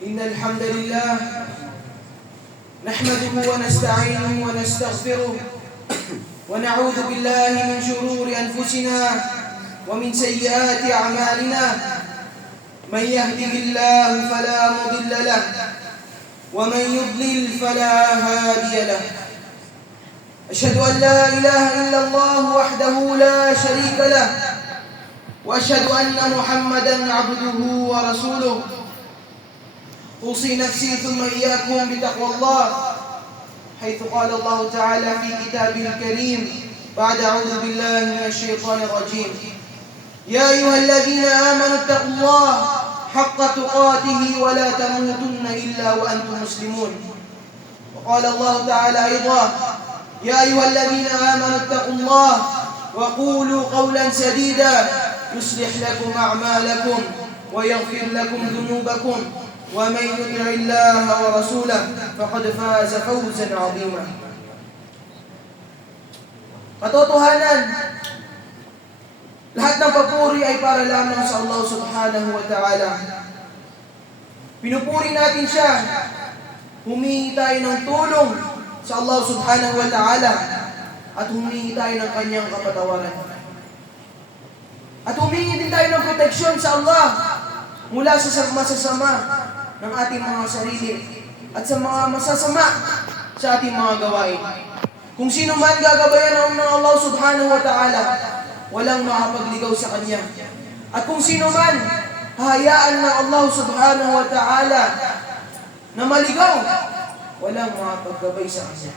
إن الحمد لله نحمده ونستعينه ونستغفره ونعوذ بالله من شرور أنفسنا ومن سيئات أعمالنا. من يهده الله فلا مضل له ومن يضلل فلا هادي له. أشهد أن لا إله إلا الله وحده لا شريك له وأشهد أن محمدا عبده ورسوله. أوصي نفسي ثم إياكم بتقوى الله، حيث قال الله تعالى في كتابه الكريم بعد أعوذ بالله من الشيطان الرجيم: يا أيها الذين آمنوا اتقوا الله حق تقاته ولا تموتن إلا وأنتم مسلمون. وقال الله تعالى أيضا: يا أيها الذين آمنوا اتقوا الله وقولوا قولا سديدا يصلح لكم أعمالكم ويغفر لكم ذنوبكم ومن يطع الله ورسوله فقد فاز فوزا عظيما. Katotohanan, lahat ng papuri ay para lamang sa Allah subhanahu wa ta'ala. Pinupuri natin siya, humingi tayo ng tulong sa Allah subhanahu wa ta'ala at humingi tayo ng kanyang kapatawaran. At humingi din tayo ng proteksyon sa Allah mula sa masasama ng ating mga sarili at sa mga masasama sa ating mga gawain. Kung sino man gagabayan ng Allah subhanahu wa ta'ala, walang makapagligaw sa Kanya. At kung sino man hahayaan ng Allah subhanahu wa ta'ala na maligaw, walang makapaggabay sa Kanya.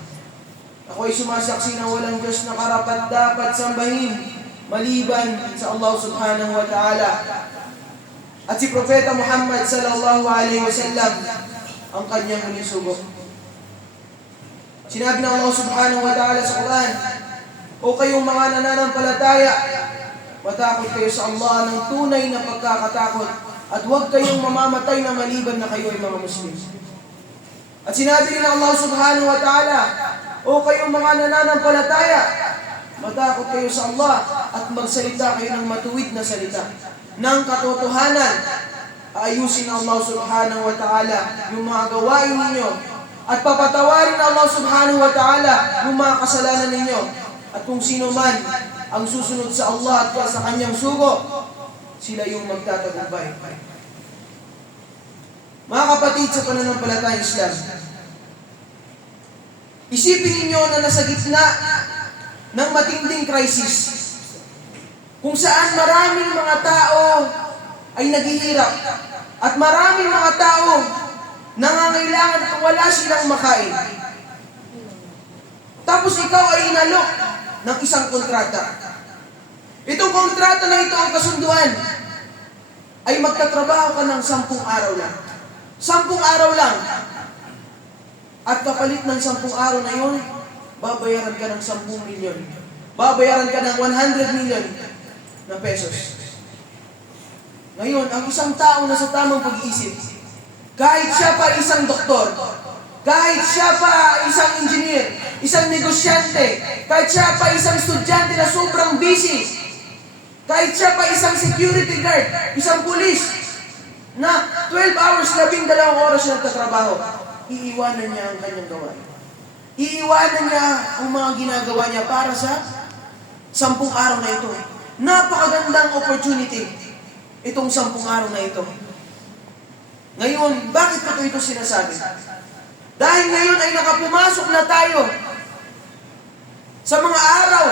Ako ay sumasaksi na walang Diyos na karapat-dapat sambahin maliban sa Allah subhanahu wa ta'ala. At si Propeta Muhammad sallallahu alaihi wasallam ang kanyang huling sugo. Sinabi ng Allah subhanahu wa ta'ala sa Quran: O kayong mga nananampalataya, matakot kayo sa Allah ng tunay na pagkakatakot at huwag kayong mamamatay na maliban na kayo ay mga Muslim. At sinabi rin ng Allah subhanahu wa ta'ala: O kayong mga nananampalataya, matakot kayo sa Allah at magsalita kayo ng matuwid na salita ng katotohanan. Ayusin ng Allah subhanahu wa ta'ala yung mga gawain ninyo at papatawarin ng Allah subhanahu wa ta'ala yung mga kasalanan ninyo. At kung sino man ang susunod sa Allah at sa kanyang sugo, sila yung magtatagumpay. Mga kapatid sa pananampalatayang Islam, isipin ninyo na nasa gitna ng matinding crisis kung saan maraming mga tao ay naghihirap at maraming mga tao nangangailangan at wala silang makain. Tapos ikaw ay inalok ng isang kontrata. Itong kontrata na ito ang kasunduan ay magtatrabaho ka ng 10 araw lang. 10 araw lang. At kapalit ng 10 araw na yun, babayaran ka ng 10 milyon. Babayaran ka ng 100 million na pesos. Ngayon, ang isang tao na sa tamang pag-iisip, kahit siya pa isang doktor, kahit siya pa isang engineer, isang negosyante, kahit siya pa isang estudyante na sobrang busy, kahit siya pa isang security guard, isang pulis, na 12 hours, 12 oras siya nagtatrabaho, iiwanan niya ang kanyang gawain. Iiwanan niya ang mga ginagawa niya para sa 10 araw na ito. Napakagandang opportunity itong 10 araw na ito. Ngayon, bakit ko ito sinasabi? Dahil ngayon ay nakapumasok na tayo sa mga araw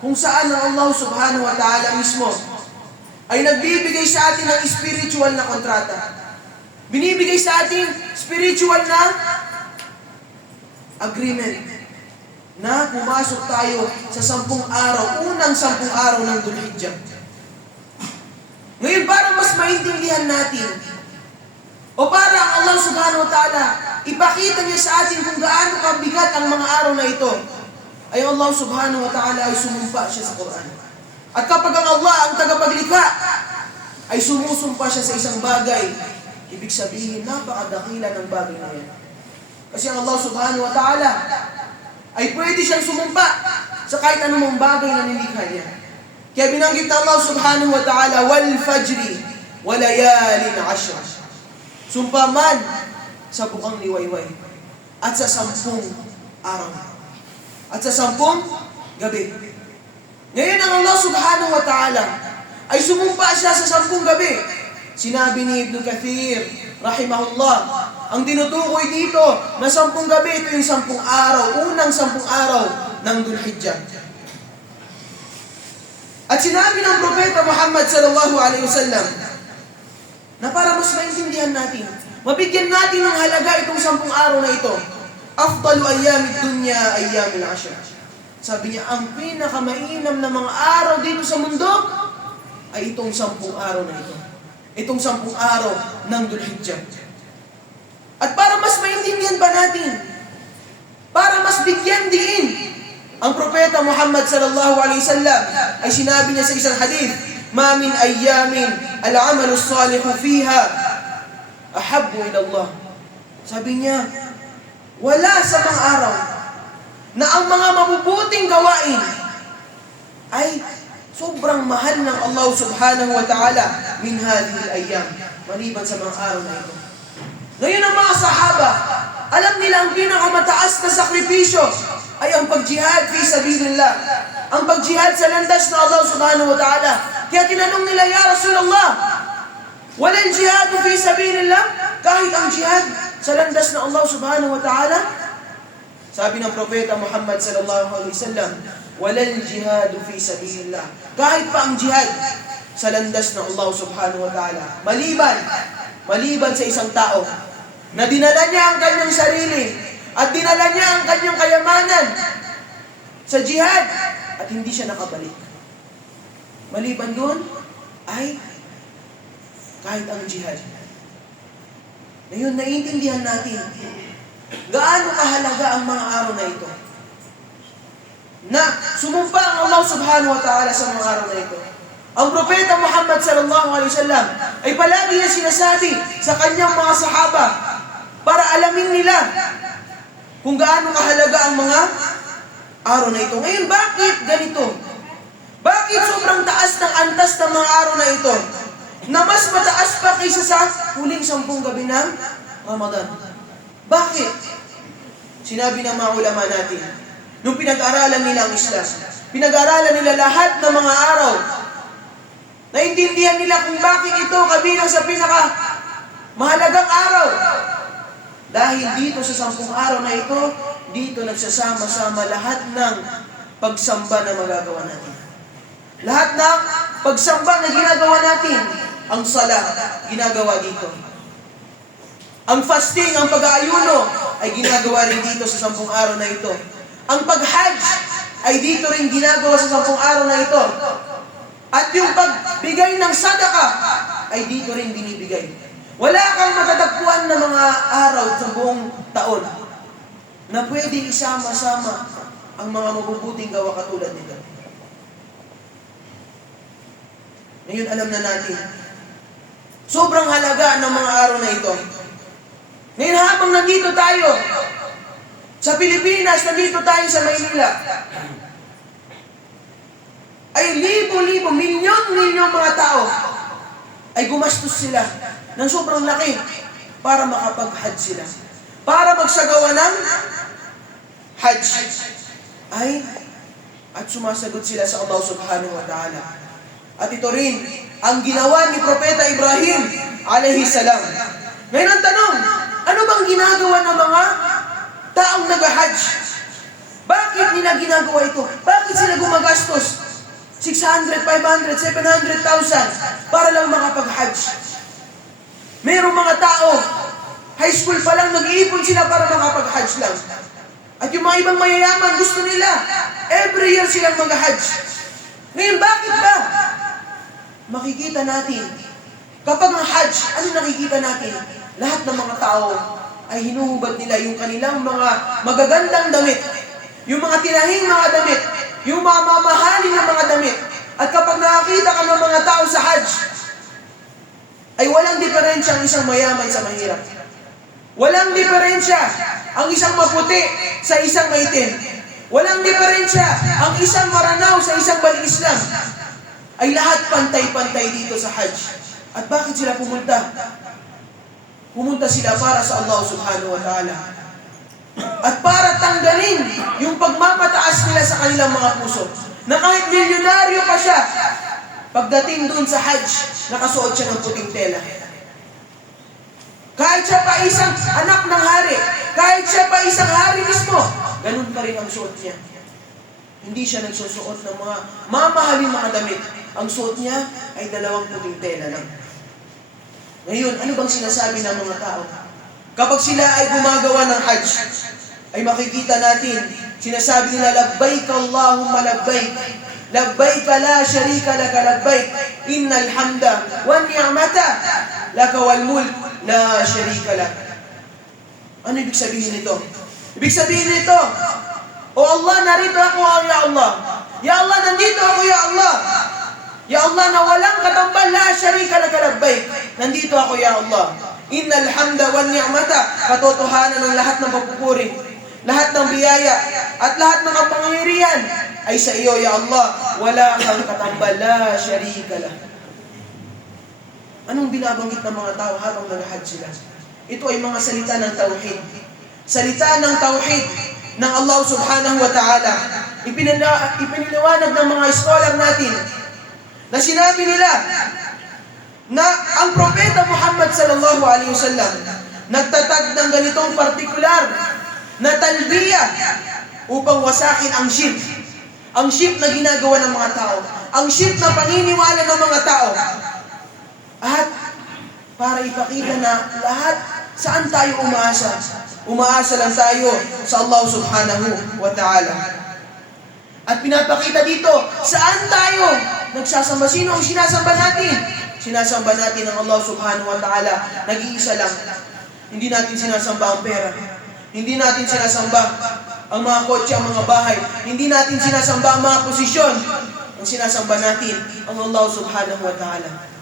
kung saan ang Allah subhanahu wa ta'ala mismo ay nagbibigay sa atin ng spiritual na kontrata. Binibigay sa atin spiritual na agreement na pumasok tayo sa 10 araw, unang 10 araw ng Dhul-Hijjah. Ngayon, para mas maintindihan natin, o para ang Allah subhanahu wa ta'ala ipakita niya sa atin kung gaano kabigat ang mga araw na ito, ay Allah subhanahu wa ta'ala ay sumumpa siya sa Quran. At kapag ang Allah ang tagapaglikha ay sumusumpa siya sa isang bagay, ibig sabihin, napakadakila ng bagay na yan. Kasi ang Allah subhanahu wa ta'ala ay pwede siyang sumumpa sa kahit anumang bagay na nilikha niya. Kaya binanggit ng Allah subhanahu wa ta'ala, wal fajri wa layalin ashra. sumpa man sa bukang liwayway, at sa 10 araw, at sa 10 gabi. Ngayon ang Allah subhanahu wa ta'ala ay sumumpa siya sa 10 gabi. Sinabi ni Ibn Kathir, rahimahullah, ang tinutukoy dito na 10 gabi, ito yung 10 araw, unang 10 araw ng Dhul-Hijjah. At sinabi ng Propeta Muhammad sallallahu alaihi wasallam na para mas maintindihan natin, mabigyan natin ng halaga itong 10 araw na ito. Afdalu ayyamid dunya ayyamil ashr. Sabi niya, ang pinakamainam na mga araw dito sa mundo ay itong 10 araw na ito. Itong 10 araw ng Dhul-Hijjah. At para mas maintindihan ba natin, para mas bigyan din, ang Propeta Muhammad sallallahu alaihi wasallam ay sinabi niya sa isang hadith, "Ma min ayyamin al-amalu as-salihu fiha ahabbu ila Allah." Sabi niya, wala sa mga araw na ang mga mabubuting gawain ay sobrang mahal ng Allah subhanahu wa ta'ala min hadhihi al-ayyam, maliban sa mga araw na ito. Ngayon ang mga sahaba, alam nila ang pinakamataas na sakripisyo ay ang pag-jihad fi sabilillah, ang pag-jihad sa landas ng Allah subhanahu wa ta'ala. Kaya tinanong nila, "Ya Rasulullah, walang jihad fi sabilillah?" Kahit ang jihad sa landas ng Allah subhanahu wa ta'ala? Sabi ng Propeta Muhammad sallallahu alaihi wasallam, "Walang jihad fi sabilillah." Kahit pa ang jihad sa landas ng Allah subhanahu wa ta'ala, maliban sa isang tao na dinala niya ang kanyang sarili at dinala niya ang kanyang kayamanan sa jihad at hindi siya nakabalik. Maliban doon ay kahit ang jihad. Ngayon, naiintindihan natin gaano kahalaga ang mga araw na ito, na sumumpa ang Allah subhanahu wa ta'ala sa mga araw na ito. Ang Propeta Muhammad sallallahu alaihi wasallam ay palagi niya sinasabi sa kanyang mga sahaba para alamin nila kung gaano kahalaga ang mga araw na ito. Ngayon, bakit ganito? Bakit sobrang taas ng antas ng mga araw na ito, na mas mataas pa kaysa sa huling 10 gabi ng Ramadan? Bakit? Sinabi ng mga ulama natin, nung pinag-aralan nila ang Islam, pinag-aralan nila lahat ng mga araw, naintindihan nila kung bakit ito kabilang sa mahalagang araw. Dahil dito sa 10 araw na ito, dito nagsasama-sama lahat ng pagsamba na magagawa natin. Lahat ng pagsamba na ginagawa natin, ang sala, ginagawa dito. Ang fasting, ang pag-aayuno, ay ginagawa rin dito sa 10 araw na ito. Ang pag-hajj, ay dito rin ginagawa sa 10 araw na ito. At yung pagbigay ng sadaka, ay dito rin binibigay. Wala kang matatagpuan na mga araw sa buong taon na pwedeng isama-sama ang mga mabubuting gawa katulad nito. Ngayon, alam na natin, sobrang halaga ng mga araw na ito. Ngayon, habang nandito tayo sa Pilipinas, nandito tayo sa Maynila, ay libo-libo, milyon-milyon mga tao ay gumastos sila ng sobrang laki para makapag-hajj sila, para magsagawa ng hajj. At sumasagot sila sa Allah subhanahu wa ta'ala. At ito rin ang ginawa ni Propeta Ibrahim alayhi salam. Ngayon ang tanong, ano bang ginagawa ng mga taong nag-hajj? Bakit nila ginagawa ito? Bakit sila gumagastos 600, 500, 700,000 para lang makapag-hajj? Mayroong mga tao, high school pa lang, nag-iipon sila para makapag-hajj lang. At yung mga ibang mayayaman, gusto nila, every year silang mag-hajj. Ngayon, bakit ba? Makikita natin, kapag ang hajj, ano nakikita natin? Lahat ng mga tao ay hinuhubad nila yung kanilang mga magagandang damit, yung mga tinahing mga damit, yung mga mamahalin na mga damit. At kapag nakakita ka ng mga tao sa hajj, ay walang diferensya ang isang mayaman sa mahirap. Walang diferensya ang isang maputi sa isang maitim. Walang diferensya ang isang maranaw sa isang bali-Islam. Ay lahat pantay-pantay dito sa hajj. At bakit sila pumunta? Pumunta sila para sa Allah subhanahu wa ta'ala. At para tanggalin yung pagmamataas nila sa kanilang mga puso. Na kahit milyonaryo pa siya, pagdating dun sa Hajj, nakasuot siya ng puting tela. Kahit siya pa isang anak ng hari, kahit siya pa isang hari mismo, ganun pa rin ang suot niya. Hindi siya nagsusuot ng mga mamahaling mga damit. Ang suot niya ay 2 puting tela lang. Ngayon, ano bang sinasabi ng mga tao? Kapag sila ay gumagawa ng Hajj, ay makikita natin, sinasabi nila, labbaik Allahumma labbaik, labbaik la sharika laka labbaik, innal hamda wan ni'mata laka wal mulk la sharika lak. Ano ibig sabihin nito? Ibig sabihin nito, O Allah, narito ako, Ya Allah. Ya Allah, nandito ako, Ya Allah. Ya Allah, na walang katambal, la sharika laka labbaik. Nandito ako, Ya Allah. Innal hamda wan ni'mata, katotohanan ng lahat ng pagpupuri, lahat ng biyaya, at lahat ng kapangyarihan ay sa iyo, Ya Allah. Wala kang katambal, la sharika lak. Anong binabanggit ng mga tao habang nag-hajj sila? Ito ay mga salita ng tauhid. Salita ng tauhid ng Allah subhanahu wa ta'ala. Ipiniliwanag ng mga scholar natin na sinabi nila na ang Propeta Muhammad sallallahu alaihi wasallam nagtatag ng ganitong partikular na talbiyah upang wasakin ang shirk. Ang shirk na ginagawa ng mga tao. Ang shirk na paniniwala ng mga tao. At para ipakita na lahat saan tayo umaasa. Umaasa lang tayo sa Allah subhanahu wa ta'ala. At pinapakita dito, saan tayo nagsasamba? Sino ang sinasamba natin? Sinasamba natin ang Allah subhanahu wa ta'ala. Nag-iisa lang. Hindi natin sinasamba ang pera. Hindi natin sinasamba ang mga kotse, ang mga bahay. Hindi natin sinasamba ang mga posisyon. Ang sinasamba natin ang Allah subhanahu wa ta'ala.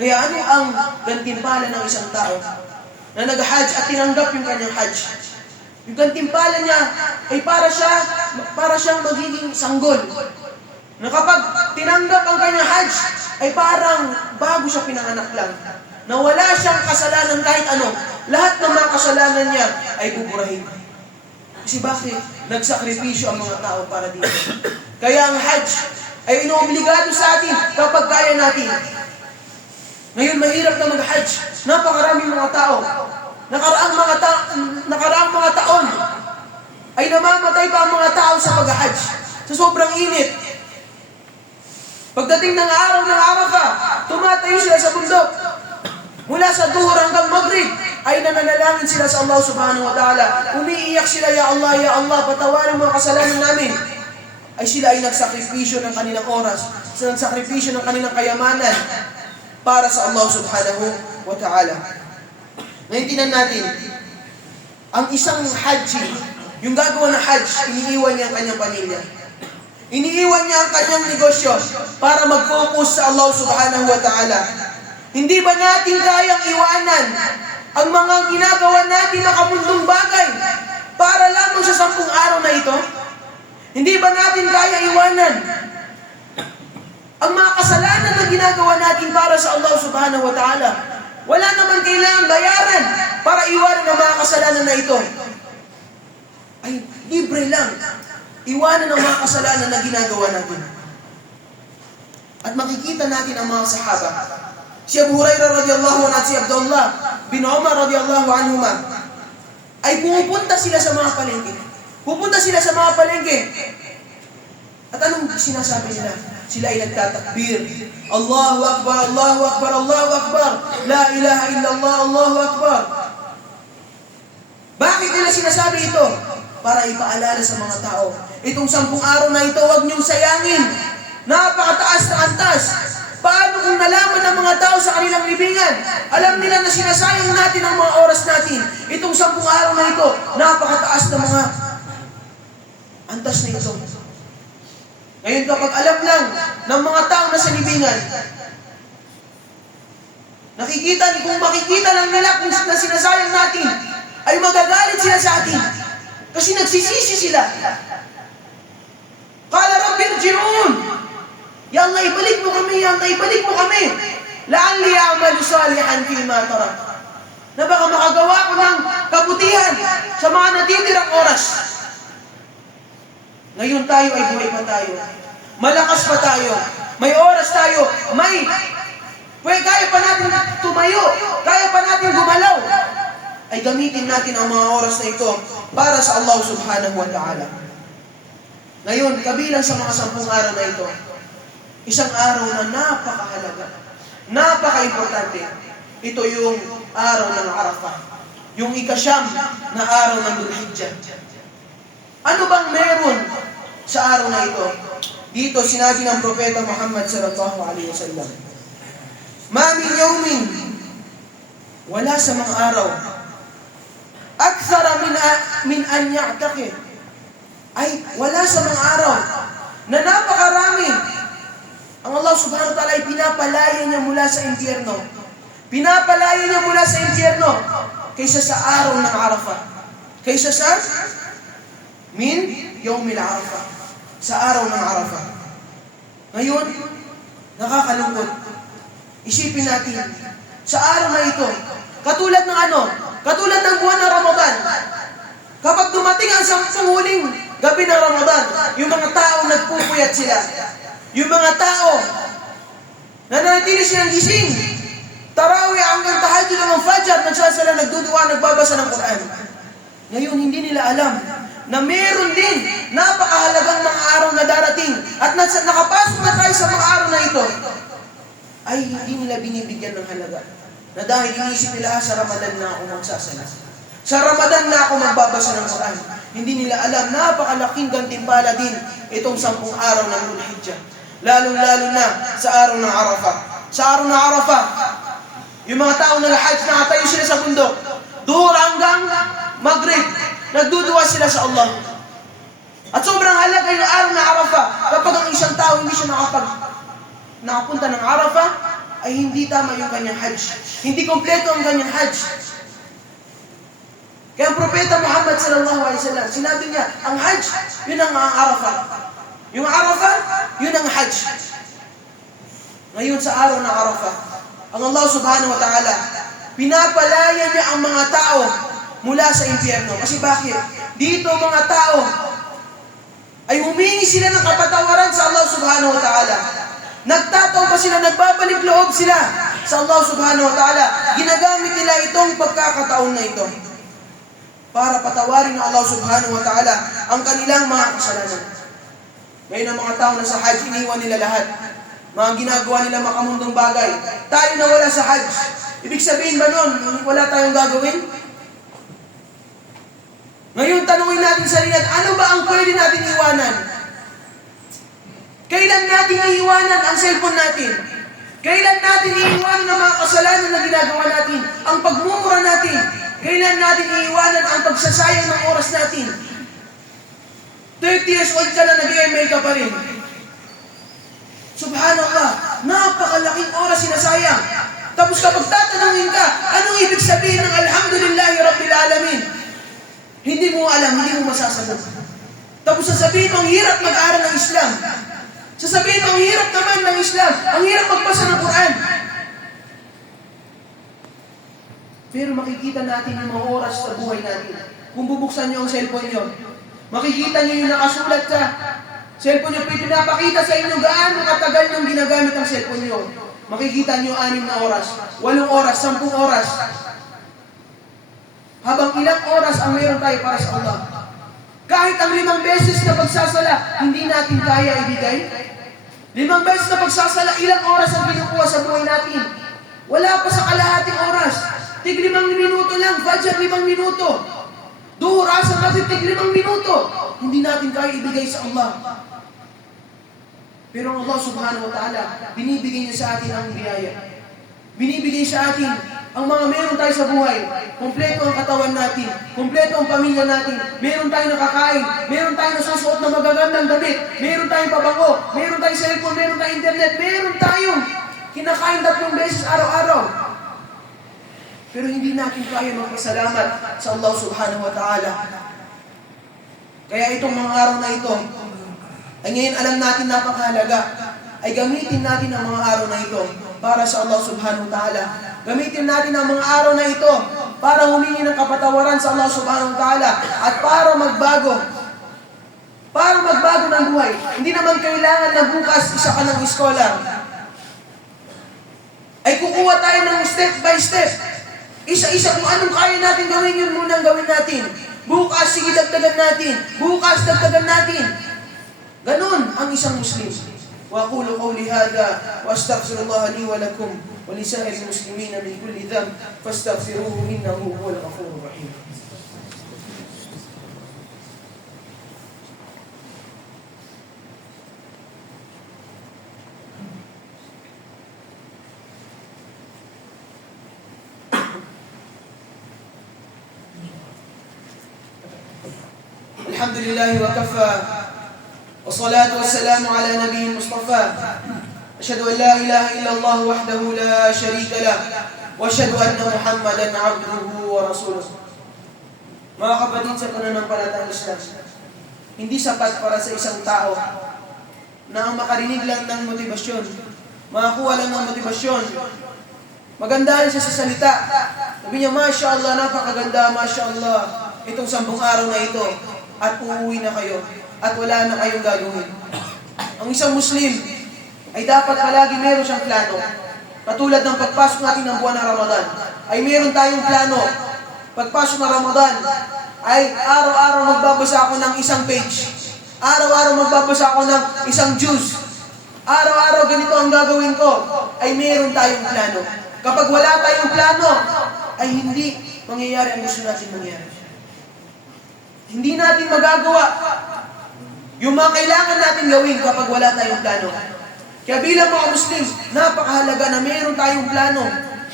Kaya ano ang gantimpala ng isang tao na nag-hajj at tinanggap yung kanyang hajj? Yung gantimpala niya ay para siyang magiging sanggol. Na kapag tinanggap ang kanyang hajj, ay parang bago siya pinanganak lang. Na wala siyang kasalanan kahit ano. Lahat ng mga kasalanan niya ay buburahin. Kasi bakit? Nagsakripisyo ang mga tao para dito. Kaya ang hajj ay inoobligado sa atin kapag kaya natin. Ngayon, mahirap na mag-hajj. Napakaraming mga tao. Nakaraang mga taon ay namamatay pa ang mga tao sa pag-hajj. Sa sobrang init. Pagdating ng araw ng Arafah, tumatayo sila sa bundok. Mula sa duhur hanggang maghrib, ay nananalangin sila sa Allah subhanahu wa ta'ala. Umiiyak sila, Ya Allah, patawarin mo ang kasalanan namin. Ay sila ay nagsakripisyo ng kanilang oras, nagsakripisyo ng kanilang kayamanan, para sa Allah subhanahu wa ta'ala. Ngayon tinan natin, ang isang haji, yung gagawa ng hajj, iniiwan niya ang kanyang pamilya. Iniiwan niya ang kanyang negosyo para mag-focus sa Allah subhanahu wa ta'ala. Hindi ba natin kayang iwanan ang mga ginagawa natin na kamundong bagay para lamang sa 10 araw na ito? Hindi ba natin kaya iwanan ang mga kasalanan na ginagawa natin para sa Allah subhanahu wa ta'ala? Wala naman kailangan bayaran para iwanan ang mga kasalanan na ito. Ay, libre lang. Iwanan ang mga kasalanan na ginagawa natin. At makikita natin ang mga sahaba. Si Abu Hurairah radiyallahu anhu at si Abdullah bin Umar radiyallahu anhuma ay pumupunta sila sa mga palengke. Pupunta sila sa mga palengke. At anong sinasabi nila? Sila ay nagtatakbir. Allahu Akbar, Allahu Akbar, Allahu Akbar. La ilaha illallah, Allahu Akbar. Bakit nila sinasabi ito? Para ipaalala sa mga tao. Itong 10 araw na ito, huwag niyong sayangin. Napakataas na antas. Paano kung nalaman ng mga tao sa kanilang libingan? Alam nila na sinasayang natin ang mga oras natin. Itong 10 araw na ito, napakataas na mga antas na ito. Ngayon kapag alam lang ng mga tao na sa libingan, kung makikita lang nila kung na sinasayang natin, ay magagalit sila sa atin. Kasi nagsisisi sila. Qala Rabbi irji'un. Ya Allah, ibalik mo kami, Ya Allah, ibalik mo kami. La'alli a'malu salihan fima tarak. na baka makagawa ko ng kabutihan sa mga natitirang oras. Ngayon tayo ay buhay pa tayo. Malakas pa tayo. May oras tayo. Kaya pa natin tumayo. Kaya pa natin gumalaw. Ay gamitin natin ang mga oras na ito para sa Allah subhanahu wa ta'ala. Ngayon, kabilang sa mga 10 araw na ito, isang araw na napakahalaga, napaka-importante. Ito yung araw ng Arafah. Yung ikasyam na araw ng Dhul-Hijjah. Ano bang meron sa araw na ito? Dito sinabi ng Propeta Muhammad sallallahu alaihi wasallam, "Ma min yawmin," wala sa mga araw, "akthara min an ya'taqid," ay wala sa mga araw na napakarami ang Allah subhanahu wa ta'ala ay pinapalaya niya mula sa impyerno. Pinapalaya niya mula sa impyerno kaysa sa araw ng Arafah. Kaysa sa min yawmil Arafah. Sa araw ng Arafah. Ngayon, nakakalungkot. Isipin natin, sa araw na ito, katulad ng Katulad ng buwan ng Ramadan. Kapag dumating ang 10 huling gabi ng Ramadan, yung mga tao nagpupuyat sila. Yung mga tao, nananatili silang gising. Tarawih hanggang tahajjud hanggang fajr, nagsasala, nagduduwa, nagbabasa ng Quran. Ngayon, hindi nila alam na meron din napakahalagang mga araw na darating at nakapasok na tayo sa mga araw na ito, ay hindi nila binibigyan ng halaga. Na dahil iniisip nila, sa Ramadan na ako magsasala. Sa Ramadan na ako magbabasa ng Quran. Hindi nila alam, napakalaking gantimpala din itong 10 araw ng Dhul-Hijjah. Lalong-lalo na sa araw ng Arafah. Sa araw ng Arafah, yung mga tao na Hajj, nakatayo sila sa bundok. Duhur hanggang Maghrib, nagduduwa sila sa Allah. At sobrang halaga yung araw ng Arafah. Kapag ang isang tao hindi siya nakapunta ng Arafah, ay hindi tama yung kanyang Hajj. Hindi kompleto ang kanyang Hajj. Kaya ang Propeta Muhammad sallallahu alaihi wasallam, sinabi niya, ang Hajj, yun ang Arafah. Yung Arafah, yun ang Hajj. Ngayon sa araw ng Arafah, ang Allah subhanahu wa ta'ala, pinapalaya niya ang mga tao mula sa impyerno. Kasi bakit? Dito mga tao ay humingi sila ng kapatawaran sa Allah subhanahu wa ta'ala. Nagtataw pa sila, nagbabalik loob sila sa Allah subhanahu wa ta'ala. Ginagamit nila itong pagkakataon na ito para patawarin ng Allah subhanahu wa ta'ala ang kanilang mga kasalanan. Ngayon ang mga tao na sa Hajj, iniwan nila lahat. Mga ginagawa nila makamundong bagay. Tayo na wala sa Hajj. Ibig sabihin ba nun, wala tayong gagawin? Ngayon, tanungin natin sa sarili, ano ba ang pwede natin iwanan? Kailan natin iiwanan ang cellphone natin? Kailan natin iiwanan ang mga kasalanan na ginagawa natin? Ang pagmumura natin? Kailan natin iiwanan ang pagsasayang ng oras natin? 30 years old ka na, nag-email ka pa rin. Subhanallah, napakalaking oras sinasayang. Tapos kapag tatanungin ka, anong ibig sabihin ng Alhamdulillahi Rabbil Alamin? Hindi mo alam, hindi mo masasagot. Tapos sasabihin mo, ang hirap mag-aral ng Islam. Sasabihin mo, ang hirap naman ng Islam. Ang hirap magbasa ng Quran. Pero makikita natin yung mga oras sa buhay natin. Kung bubuksan nyo ang cellphone nyo, makikita nyo yung nakasulat sa cellphone nyo. Pinapakita sa inyo gaano katagal nyo ginagamit ang cellphone nyo. Makikita nyo 6 na oras, 8 oras, 10 oras. Habang ilang oras ang mayroon tayo para sa Allah. Kahit ang 5 beses na pagsasala, hindi natin kaya ibigay. 5 beses na pagsasala, ilang oras ang kinukuha sa buhay natin? Wala pa sa kalahating oras. Tig 5 minuto lang, Fajr 5 minuto. Duhur, asar, maghrib, tig 5 minuto. Hindi natin kaya ibigay sa Allah. Pero ang Allah subhanahu wa ta'ala, binibigay niya sa atin ang biyaya. Binibigay sa atin ang mga meron tayo sa buhay. Kompleto ang katawan natin. Kompleto ang pamilya natin. Meron tayong nakakain. Meron tayong nasusuot na magagandang damit. Meron tayong pabango. Meron tayong cellphone. Meron tayong internet. Meron tayong kinakain 3 beses araw-araw. Pero hindi natin kaya magpasalamat sa Allah subhanahu wa ta'ala. Kaya itong mga araw na ito, ay ngayon alam natin napakahalaga, ay gamitin natin ang mga araw na ito para sa Allah subhanahu wa ta'ala. Gamitin natin ang mga araw na ito para humingi ng kapatawaran sa Allah subhanahu wa ta'ala at para magbago. Para magbago ng buhay. Hindi naman kailangan na bukas isa ka ng scholar. Ay kukuha tayo ng step by step. Isa-isa kung anong kaya natin gawin, yun munang gawin natin. Bukas, sige dagdagan natin. Bukas, dagdagan natin. Ganun ang isang Muslim. وأقول قولي هذا وأستغفر الله لي ولكم ولسائر المسلمين من كل ذنب فاستغفروه إنه هو الغفور الرحيم. الحمد لله وكفى والصلاة والسلام على نبي المصطفى أشهد أن لا إله إلا الله وحده لا شريك له وأشهد أن محمدا عبده ورسوله. Mga kapatid sa pananampalatayang Islam, hindi sapat para sa isang tao na ang makarinig lang ng motibasyon, makakuha lang ng motibasyon. Maganda siya sa salita. Sabi niya, Masya Allah, napakaganda, Masya Allah, itong 10 araw na ito at uuwi na kayo at wala na kayong gagawin. Ang isang Muslim ay dapat palagi meron siyang plano. Katulad ng pagpasok natin ng buwan ng Ramadan, ay meron tayong plano. Pagpasok ng Ramadan, ay araw-araw magbabasa ako ng isang page. Araw-araw magbabasa ako ng isang juz. Araw-araw ganito ang gagawin ko. Ay meron tayong plano. Kapag wala tayong plano, ay hindi mangyayari ang gusto natin mangyari. Hindi natin magagawa yung mga kailangan natin gawin kapag wala tayong plano. Kaya bilang mga Muslim, napakahalaga na meron tayong plano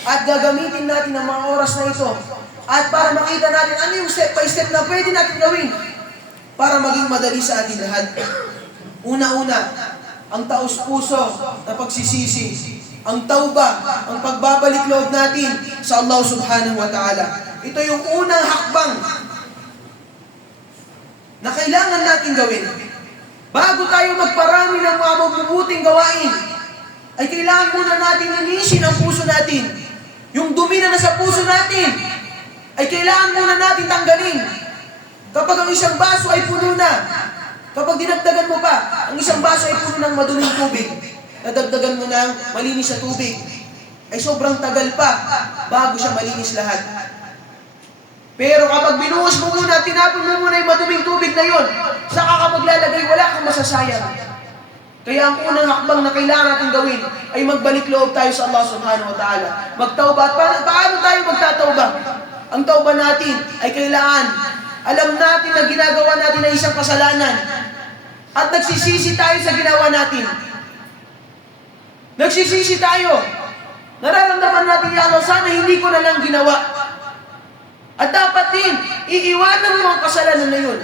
at gagamitin natin ang mga oras na ito at para makita natin ano yung step by step na pwede natin gawin para maging madali sa ating lahat. Una-una, ang taus-puso na pagsisisi, ang tauba, ang pagbabalik loob natin sa Allah subhanahu wa ta'ala. Ito yung unang hakbang na kailangan natin gawin. Bago tayo magparami ng mga mabubuting gawain, ay kailangan muna natin linisin ang puso natin. Yung dumi na nasa puso natin, ay kailangan muna natin tanggalin. Kapag ang isang baso ay puno na, kapag dinagdagan mo pa, ang isang baso ay puno ng maduming tubig, nadagdagan mo ng malinis na tubig, ay sobrang tagal pa bago siya malinis lahat. Pero kapag binuhos mo muna, tinapon mo muna yung maduming tubig na yun, saka ka maglalagay, wala kang masasayang. Kaya ang unang hakbang na kailangan natin gawin ay magbalik loob tayo sa Allah subhanahu wa ta'ala. Magtauba. At paano tayo magtatauba? Ang tauba natin ay kailangan alam natin na ginagawa natin na isang kasalanan at nagsisisi tayo sa ginawa natin. Nagsisisi tayo. Nararamdaman natin, ya Allah, sana hindi ko na lang ginawa. At dapat din, iiwanan mo ang kasalanan na yun.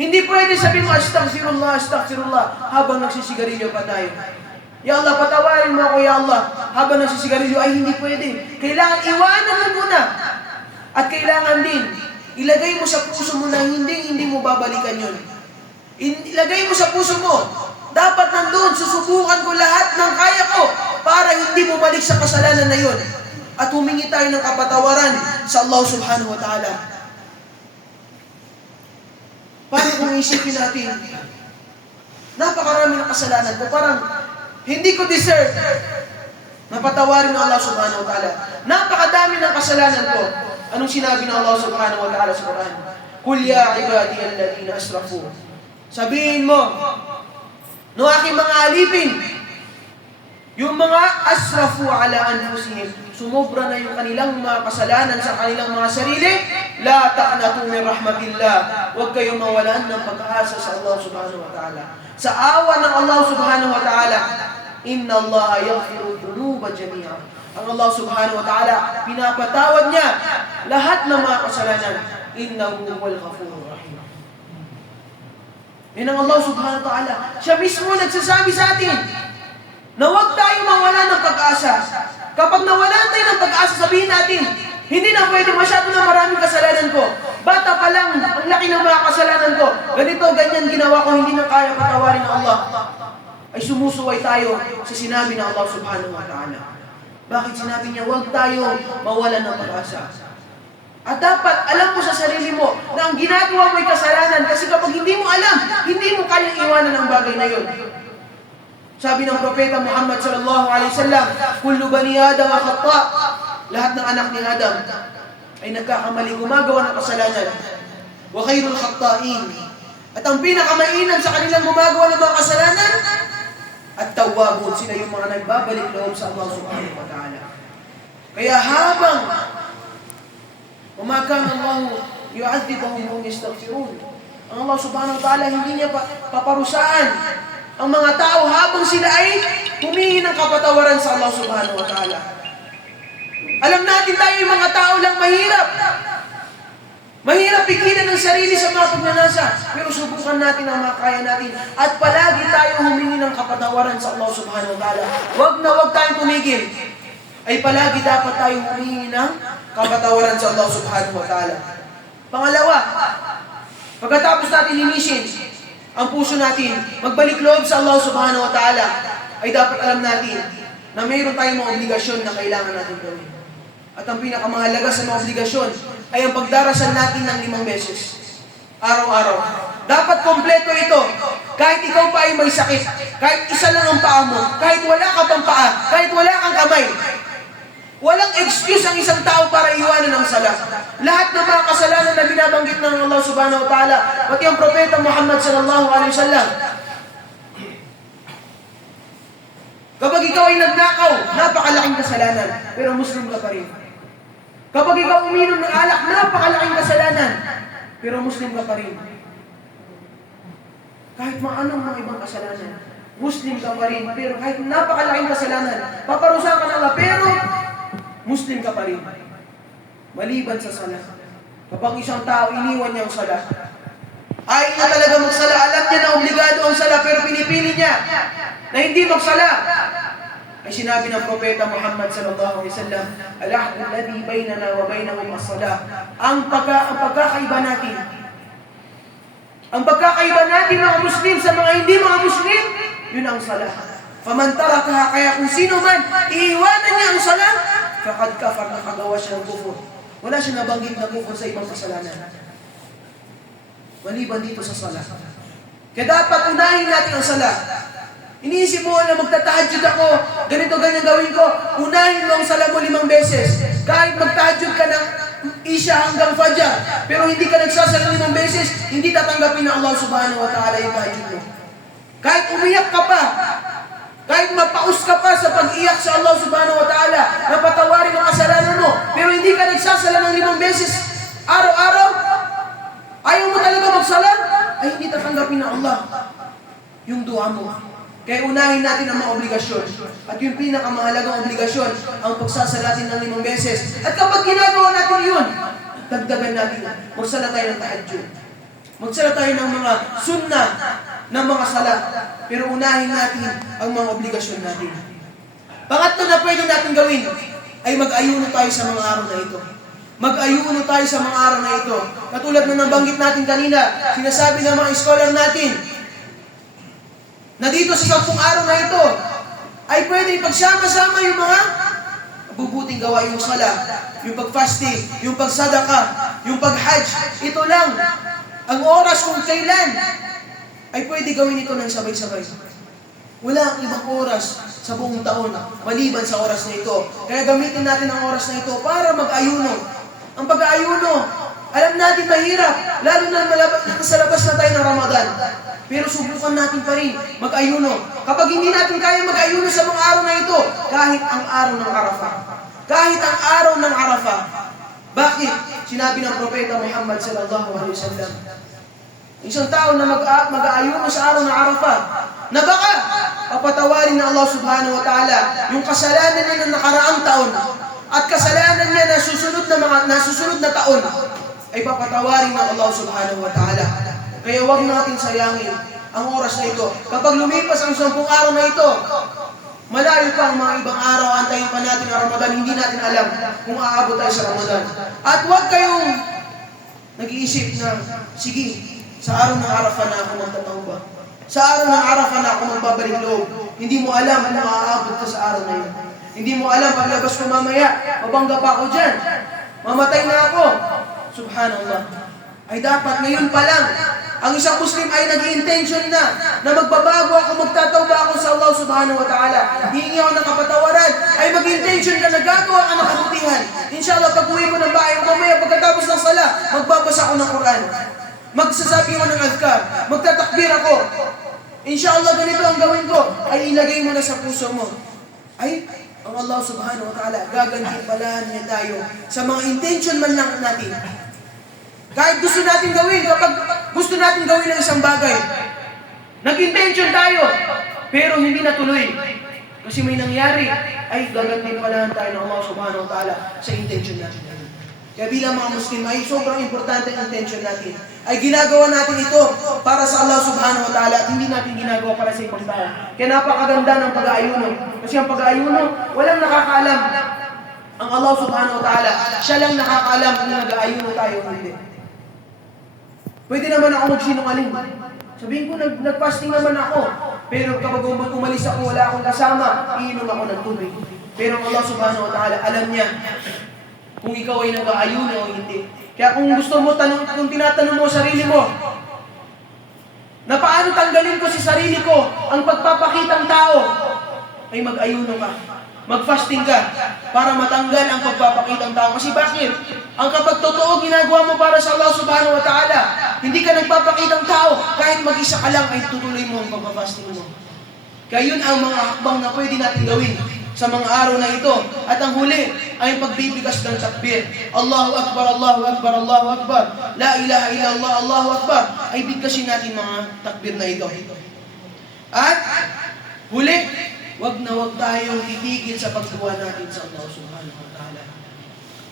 Hindi pwede sabihin mo, astaghfirullah, astaghfirullah, habang nagsisigarilyo pa tayo. Ya Allah, patawarin mo ako, ya Allah, habang nagsisigarilyo, ay hindi pwede. Kailangan iwanan mo muna. At kailangan din, ilagay mo sa puso mo na hindi mo babalikan yun. Ilagay mo sa puso mo, dapat nandun, susubukan ko lahat ng kaya ko para hindi mo balik sa kasalanan na yun. At humingi tayo ng kapatawaran sa Allah subhanahu wa ta'ala. Paano kung isipin natin, napakarami ng kasalanan ko, parang hindi ko deserve na patawarin ng Allah subhanahu wa ta'ala. Napakadami ng kasalanan ko. Anong sinabi ng Allah subhanahu wa ta'ala sa Quran? Qul ya ibadiyal ladina asrafu. Sabihin mo, no aking mga alipin, yung mga asrafu ala anfusihim, sumobra na yung kanilang mga kasalanan sa kanilang mga sarili, la taqnatu min rahmatillah. Huwag kayong mawalan ng pag-asa sa Allah subhanahu wa ta'ala. Sa awa ng Allah subhanahu wa ta'ala, inna Allah yaghfiru dhunuba jami'a. Ang Allah subhanahu wa ta'ala, pinapatawad niya lahat ng mga kasalanan. Innahu huwal ghafurur rahim. Yan ang Allah subhanahu wa ta'ala. Siya mismo nagsasabi sa atin na huwag tayo mawala ng pag-asa. Kapag nawalan tayo ng pag-asa, sabihin natin, hindi na pwede, masyado na maraming kasalanan ko. Bata pa lang, ang laki ng mga kasalanan ko. Ganito, ganyan ginawa ko, hindi na kaya patawarin ng Allah. Ay sumusuway tayo sa sinabi ng Allah subhanahu wa ta'ala. Bakit sinabi niya, huwag tayo mawalan ng pag-asa? At dapat alam mo sa sarili mo na ang ginagawa mo'y kasalanan kasi kapag hindi mo alam, hindi mo kayang iwanan ang bagay na yun. Sabi ng Propeta Muhammad sallallahu alaihi wasallam, "Kullu bani Adam khata." Lahat ng anak ni Adam ay nagkakamali, gumagawa ng kasalanan. Wa khairul khata'in. At ang pinakamainam sa kanilang gumagawa ng mga kasalanan at tawwabun, sila yung mga nagbabalik loob sa Allah subhanahu wa ta'ala. Kaya habang وَمَا كَانَ اللَّهُ يُعَذِّبُهُمْ وَهُمْ يَسْتَغْفِرُونَ. Ang Allah subhanahu wa ta'ala hindi niya paparusaan ang mga tao habang sila ay humingi ng kapatawaran sa Allah subhanahu wa ta'ala. Alam natin tayo yung mga tao lang mahirap. Mahirap pigilan ng sarili sa mga pagnanasa. Pero subukan natin ang makaya natin. At palagi tayo humingi ng kapatawaran sa Allah subhanahu wa ta'ala. Huwag na huwag tayong tumigil. Ay palagi dapat tayo humingi ng kapatawaran sa Allah subhanahu wa ta'ala. Pangalawa, pagkatapos natin linisin ang puso natin, magbalik loob sa Allah subhanahu wa ta'ala, ay dapat alam natin na mayroon tayong mga obligasyon na kailangan natin gawin. At ang pinakamahalaga sa mga obligasyon ay ang pagdarasal natin ng 5 beses. Araw-araw. Dapat kompleto ito. Kahit ikaw pa ay may sakit, kahit isa lang ang paa mo, kahit wala ka pang paa, kahit wala kang kamay, walang excuse ang isang tao para iwanan ang sala. Lahat ng mga kasalanan na binabanggit ng Allah subhanahu wa ta'ala, pati ang Propeta Muhammad sallallahu alaihi wasallam. Kapag ikaw ay nagnakaw, napakalaking kasalanan, pero Muslim ka pa rin. Kapag ikaw uminom ng alak, napakalaking kasalanan, pero Muslim ka pa rin. Kahit anong mga ibang kasalanan, Muslim ka pa rin, pero kahit napakalaking kasalanan, paparusahan ka na Allah, pero Muslim ka pa rin. Maliban sa sala. Kapag isang tao iniwan niya ang sala, ayaw niya talaga magsala, alam niya na obligado ang sala, pero pinipili niya na hindi magsala. Ay sinabi ng Propeta Muhammad sallallahu alaihi wasallam, "Al-ahdu alladhi bainana wa bainahum as-salah." Ang pagkakaiba natin. Ang pagkakaiba natin mga Muslim sa mga hindi mga Muslim, yun ang salah. Faman tarakaha, kaya kung sino man iiwanan niya ang salah, faqad kafar, nakagawa siya ng kufur. Wala siya nabanggit na kufur sa ibang kasalanan. Maliban dito sa salah. Kaya dapat unahin natin ang salah. Iniisip mo na magtatahajjud ako, ganito, ganyan gawin ko. Unahin mo ang salah mo 5 beses. Kahit magtahajjud ka ng Isha hanggang Fajr, pero hindi ka nagsasala 5 beses, hindi tatanggapin ng Allah subhanahu wa ta'ala yung tahajjud mo. Kahit umiyak ka pa, kahit mapaus ka pa sa pag-iyak sa Allah subhanahu wa ta'ala, napatawarin ang kasalanan mo, pero hindi ka nagsasala ng 5 beses araw-araw, ayaw mo talaga magsala, ay hindi tatanggapin ng Allah yung dua mo. Kaya unahin natin ang mga obligasyon. At yung pinakamahalagang obligasyon, ang pagsasalatin ng 5 beses. At kapag ginagawa natin yun, dagdagan natin, magsala tayo ng tahajjud. Magsala tayo ng mga sunnah, ng mga salat. Pero unahin natin ang mga obligasyon natin. Pangatlo na pwede natin gawin, ay mag-ayuno tayo sa mga araw na ito. Mag-ayuno tayo sa mga araw na ito. Katulad na nabanggit natin kanina, sinasabi ng mga scholar natin, na dito sa 10 araw na ito, ay pwede ipagsama-sama yung mga mabubuting gawa, yung sala, yung pag-fasting, yung pagsadaka, yung pag-hajj. Ito lang ang oras kung kailan ay pwede gawin ito ng sabay-sabay. Wala ang ibang oras sa buong taon maliban sa oras na ito. Kaya gamitin natin ang oras na ito para mag-ayuno. Ang pag-ayuno, alam natin mahirap, lalo na nasa labas na tayo ng Ramadan. Pero subukan natin pa rin mag-ayuno. Kapag hindi natin kaya mag-ayuno sa mga araw na ito, kahit ang araw ng Arafah. Kahit ang araw ng Arafah. Bakit? Sinabi ng Propeta Muhammad sallallahu alaihi wasallam, isang tao na mag-ayuno sa araw ng Arafah, na baka papatawarin ng Allah subhanahu wa ta'ala yung kasalanan niya ng nakaraang taon at kasalanan niya na susunod na taon ay papatawarin ng Allah subhanahu wa ta'ala. Kaya huwag natin sayangin ang oras na ito. Kapag lumipas ang 10 araw na ito, malayo pa ang mga ibang araw, antayin pa natin ang Ramadan, hindi natin alam kung aabot tayo sa Ramadan. At huwag kayong nag-iisip na, sige, sa araw ng Arafah na ako magtatauba. Sa araw ng Arafah na ako magbabalik loob. Hindi mo alam kung aabot ka sa araw na yun. Hindi mo alam, paglabas ko mamaya, mabangga pa ako dyan. mamatay na ako. Subhanallah. Ay dapat ngayon pa lang, ang isang Muslim ay nag-intention na magbabago ako, magtatawba ako sa Allah subhanahu wa ta'ala. Hihingi ako ng kapatawaran, ay mag-intention ka na gagawa ka ng kabutihan. Inshallah, pag uwi ko ng bahay, mamaya pagkatapos ng sala, magbabasa ako ng Quran. Magsasabi ko ng azkar, magtatakbir ako. Inshallah, ganito ang gawin ko, ay ilagay mo na sa puso mo. Ay, ang Allah subhanahu wa ta'ala, gagantimpalaan niya tayo sa mga intention man lang natin. Kahit gusto natin gawin, kapag gusto natin gawin ng isang bagay, nag-intention tayo, pero hindi natuloy. Kasi may nangyari, ay gagantimpalaan tayo ng Allah subhanahu wa ta'ala sa intention natin. Kaya bilang mga Muslim, ay sobrang importante ang intention natin. Ay ginagawa natin ito para sa Allah subhanahu wa ta'ala at hindi natin ginagawa para sa ibang tao. Kaya napakaganda ng pag-aayuno. Kasi ang pag-aayuno, walang nakakaalam. Ang Allah subhanahu wa ta'ala, siya lang nakakaalam kung nag-aayuno tayo o hindi. Pwede naman ako magsinungaling. Sabihin ko, nag-fasting naman ako. Pero kapag umalis ako, wala akong kasama, iinom ako ng tubig. Pero ang Allah subhanahu wa ta'ala, alam niya kung ikaw ay nag-aayuno o hindi. Kaya kung gusto mo, kung tinatanong mo sarili mo, na paano tanggalin ko sa sarili ko ang pagpapakitang tao, ay mag-ayuno ka. Mag-fasting ka para matanggal ang pagpapakitang tao. Kasi bakit? Ang kapag totoo ginagawa mo para sa Allah subhanahu wa ta'ala, hindi ka nagpapakitang tao, kahit mag-isa ka lang ay tutuloy mo ang pagpapasting mo. Kaya yun ang mga hakbang na pwede natin gawin sa mga araw na ito. At ang huli ay pagbibigas ng takbir. Allahu Akbar, Allahu Akbar, Allahu Akbar. La ilaha illallah, Allahu Akbar. Ay bigkasin natin mga takbir na ito. At huli, wag na wag tayong titigil sa paggawa natin sa Allah subhanahu wa ta'ala.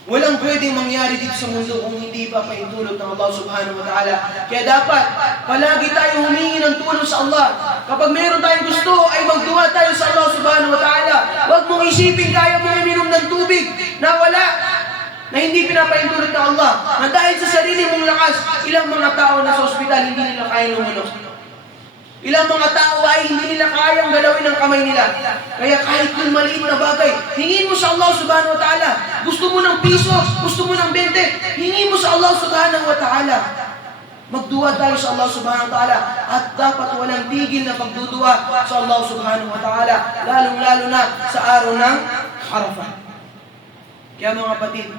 Walang pwedeng mangyari dito sa mundo kung hindi pa paintulot ng Allah subhanahu wa ta'ala. Kaya dapat, palagi tayong humingi ng tulong sa Allah. Kapag mayroon tayong gusto, ay magduwa tayo sa Allah subhanahu wa ta'ala. Huwag mong isipin kaya mong uminom ng tubig na wala, na hindi pinapaintulot ng Allah. Na dahil sa sarili mong lakas, ilang mga tao na sa ospital, hindi nila kaya lumunok. Ilang mga tao ay hindi nila kayang galawin ang kamay nila. Kaya kahit yung maliit na bagay, hingin mo sa Allah subhanahu wa ta'ala. Gusto mo ng piso, gusto mo ng 20, hingin mo sa Allah subhanahu wa ta'ala. Magduwa tayo sa Allah subhanahu wa ta'ala. At dapat walang tigil na pagduduwa sa Allah subhanahu wa ta'ala. Lalong-lalo na sa araw ng Arafah. Kaya mga kapatid,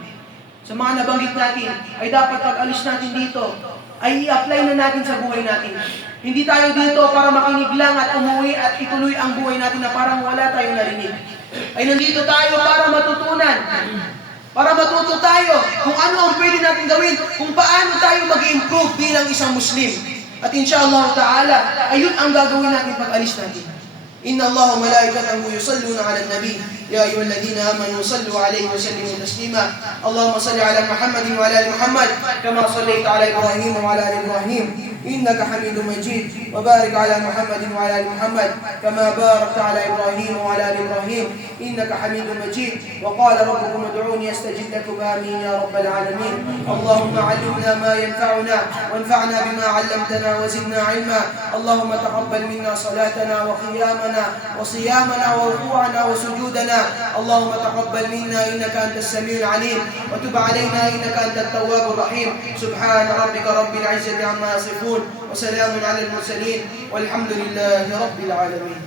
sa mga nabanggit natin, ay dapat pag-alis natin dito, ay i-apply na natin sa buhay natin. Hindi tayo dito para makinig lang at umuwi at ituloy ang buhay natin na parang wala tayong narinig. Ay nandito tayo para matutunan. Para matuto tayo kung ano ang pwede natin gawin, kung paano tayo mag-improve bilang isang Muslim. At inshallah ta'ala, ayun ang gagawin natin pag-alis natin. Inna Allah wa malaikatahu yusalluna 'alan nabi ya ayyuhalladhina amanu sallu 'alaihi wa sallimu taslima. Allahumma salli 'ala Muhammadin wa 'ala ali Muhammad kama sallaita 'ala Ibrahim wa 'ala ali Ibrahim innaka Hamidum Majid. Wa barik 'ala Muhammadin wa 'ala ali Muhammad kama barakta 'ala Ibrahim wa 'ala ali Ibrahim innaka Hamidum Majid. Wa qala rabbukum ud'uni astajib lakum amin ya rabbal alamin. Allahumma 'allimna ma yanfa'una wanfa'na bima 'allamtana wa zidna 'ilma. Allahumma taqabbal minna salatana wa qiyamana وصيامنا وركوعنا وسجودنا. اللهم تقبل منا إنك أنت السميع العليم وتب علينا إنك أنت التواب الرحيم. سبحان ربك رب العزة عما يصفون وسلام على المرسلين والحمد لله رب العالمين.